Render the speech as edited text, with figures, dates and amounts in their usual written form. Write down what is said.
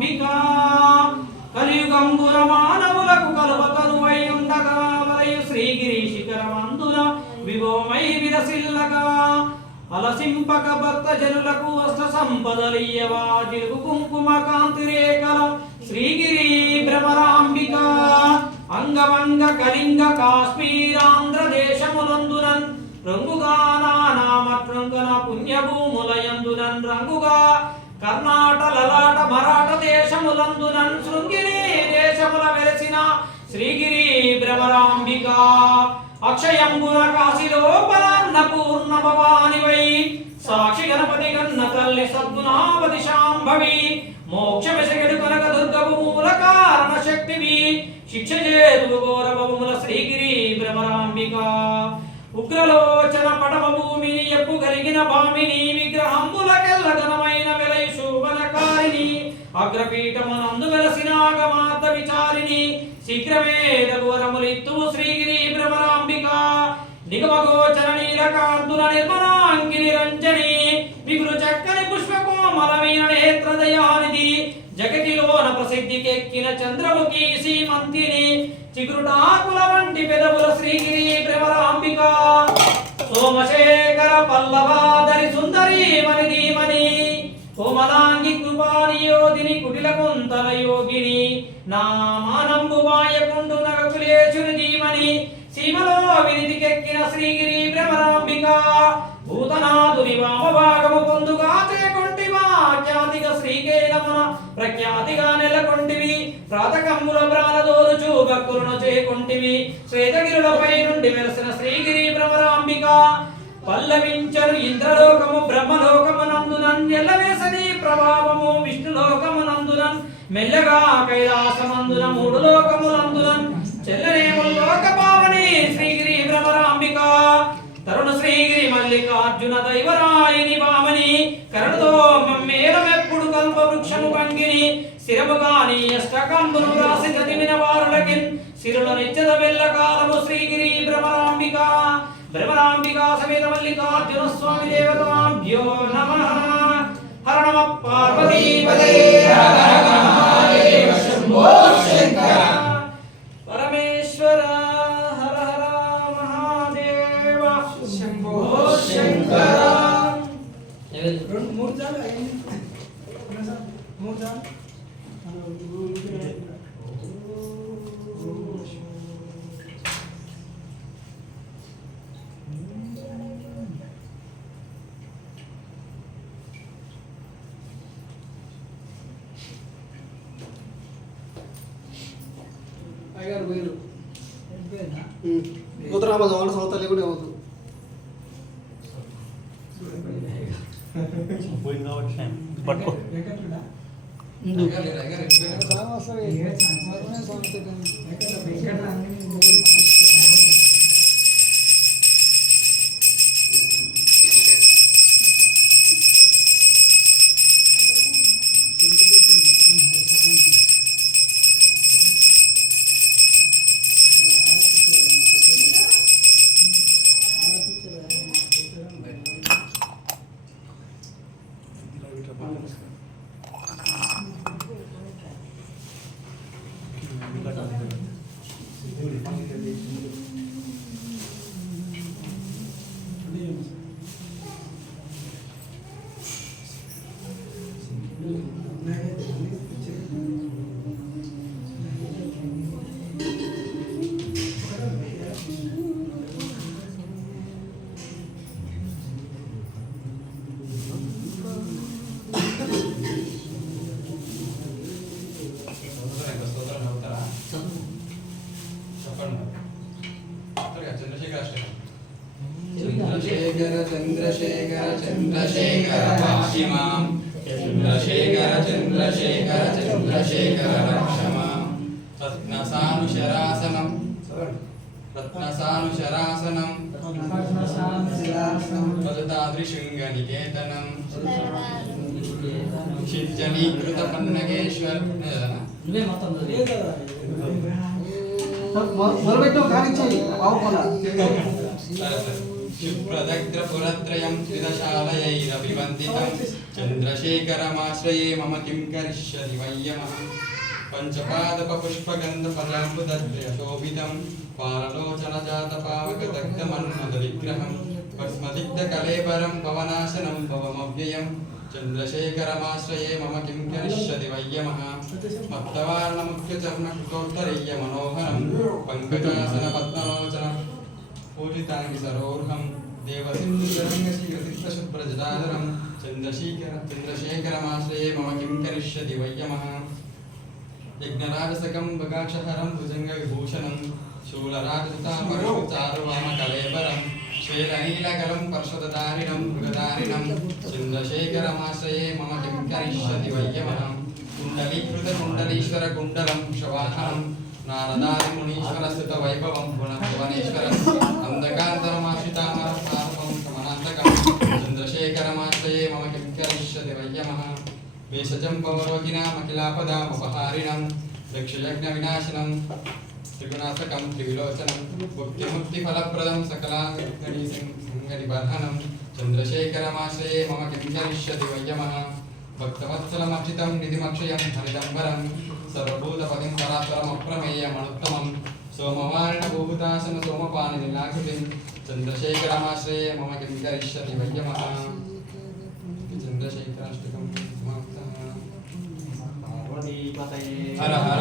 భ్రమరాంబికా కలియుగంబున మానవులకు కలువకరువై ఉండగా వలయు శ్రీగిరి శిఖరమందున విభోమై విరసిల్లగా అలసింపక భక్త జనులకు అష్ట సంపదలియవా జిలుగు కుంకుమ కాంతి రేఖల శ్రీగిరి భ్రమరాంబిక అంగవంగ కళింగ కాశ్మీరాంధ్ర దేశములందునన్ రంగుగా నానామట్రంగన పుణ్యభూములయందునన్ రంగుగా కర్ణాట లలాట మరాఠ దేశములందునన్ శృంగిరి దేశముల వెలసిన శ్రీగిరి భ్రమరాంబిక అక్షయంబున కాశీలో పరాన్నపూర్ణ భవానివై సాక్షి గణపతి గన్న తల్లి సద్గుణావతి శాంభవి మోక్షమెసగడు కనక దుర్గవు మూల కారణ శక్తివి శిక్ష చేతు గౌరవముల శ్రీగిరి భ్రమరాంబిక ఉగ్రలోచన పటమ భూమిని ఎప్పు కలిగిన భామిని విగ్రహంబులకెల్ల ఘనమైన వెలయు శోభనకారిణి అగ్రపీఠమునందు వెలసినాగమాత విచారిణి శీఘ్రమే రఘువరములిత్తువు శ్రీగిరి భ్రమరాంబిక నిగమగోచర నీలకాంతుల నిర్మలాంగి నిరంజని విగురు చక్కని పుష్పకోమల వీణ నేత్రదయానిధి జగతిలోన ప్రసిద్ధికెక్కిన చంద్రముఖి సీమంతిని చిగురుటాకుల వంటి పెదవుల శ్రీగిరి భ్రమరాంబిక సోమశేఖర పల్లవాదరి సుందరి మణిధీమణి కోమలాంగి కృపానియోధిని కుటిల కుంతల యోగిని నా మానంబు వాయకుండు నగకులేచుని ధీమని సీమలో వినితికెక్కిన శ్రీగిరి భ్రమరాంబిక భూతనాథుని వామభాగము పొందుగా చేకొంటివా ఖ్యాతిగా శ్రీకేలమున ప్రఖ్యాతిగా నెలకొంటివి ప్రాతకంబుల ప్రాణదోరుచు భక్తులను చేకొంటివి శ్వేతగిరులపై నుండి వెలసిన శ్రీగిరి భ్రమరాంబిక పల్లవించరు ఇంద్రలోకము బ్రహ్మలోకమునందునన్ ఎల్లవేసని ప్రభావము విష్ణులోకమునందునన్ మెల్లగా కైలాసమందున మూడు లోకములందునన్ చెల్లనేములోక పావని శ్రీగిరి భ్రమరాంబిక తరుణ శ్రీగిరి మల్లికార్జున దైవరాయని వామని కరుణతో మమ్మేలమెప్పుడు కల్ప వృక్షము పంగిని శిరముగాని అష్టకంబును రాసి చదివిన వారులకి సిరుల నిత్యద వెళ్ళకాలము శ్రీగిరి భ్రమరాంబిక భ్రమరాంబికా సమేత మల్లికార్జున స్వామి దేవతాభ్యో నమః హర నమః పార్వతీపదే హర హర మహాదేవ శంభో శంకర పరమేశ్వర హర హర మహాదేవ శంభో శంకర మూడు జాలు మూడు జాలు ఉత్తరామ జవాన్ సంవత్సరాలు కూడా అవుతుంది పట్టుకో चंद्रशेखर चंद्रशेखर वाशिमां चंद्रशेखर चंद्रशेखर चंद्रशेखर रक्षमां रत्नसानुशरासनं पदताद्रिशृङ्गनिकेतनं क्षिज्जनीकृतपन्नगेश्वर మొదలుపెట్టాం కానిచ్చి బాగున్నా సరే शुभ्रदग्ध्रपुरत्रयं त्रिदशालयैरभिवन्दितं चन्द्रशेखरमाश्रये मम किं करिष्यति वय्यमः पञ्चपादपपुष्पगन्धफलाम्बुदद्रयशोभितं पारलोचनजातपावकदग्धमन्मदविग्रहं भस्मदिग्धकलेबरं पवनाशनं भवमव्ययं चन्द्रशेखरमाश्रये मम किं करिष्यति वय्यमः मत्तवार्णमुख्यचर्मकृतोत्तरीयमनोहरं पङ्कजासनपद्मलोचनं पूजिताङ्गि सरोर्हं देवसिंहशरणशीलचित्रशुभ्रजटाधरं चन्द्रशेखरमाश्रये मम किं करिष्यति वय्यमः यज्ञराजसकं बगाक्षहरं भुजङ्गविभूषणं शूलराजसुतामरुचारुवामकलेबरं श्वेतनीलकलं पर्षदधारिणं मृगधारिणं चन्द्रशेखरमाश्रये मम किं करिष्यति वय्यमः कुण्डलीकृतकुण्डलीश्वरकुण्डलं शवाहनं नारदादिमुनीश्वरस्तुतवैभवं भुवनेश्वरम् अन्धकान्तरमाश्रितामरपादपं कमलान्तकं चन्द्रशेखरमाश्रये मम किं करिष्यति वय्यमः वेषजं पवरोगिणामखिलापदामुपहारिणं दक्षयज्ञविनाशनं त्रिगुणात्मकं त्रिविलोचनं मुक्तिमुक्तिफलप्रदं सकलाङ्गनिबर्हनं चन्द्रशेखरमाश्रये मम किं करिष्यति वय्यमः भक्तवत्सलमर्चितं निधिमक्षयं हरिदम्बरं सर्वभूतपतिं परात्परमप्रमेयमनुत्तमं सोमवारिणभूभुतासन सोमपानिनीलाकृतिं चन्द्रशेखरमाश्रये मम किं करिष्यति वय्यमः चन्द्रशेखराष्टकं समाप्तः। हर हर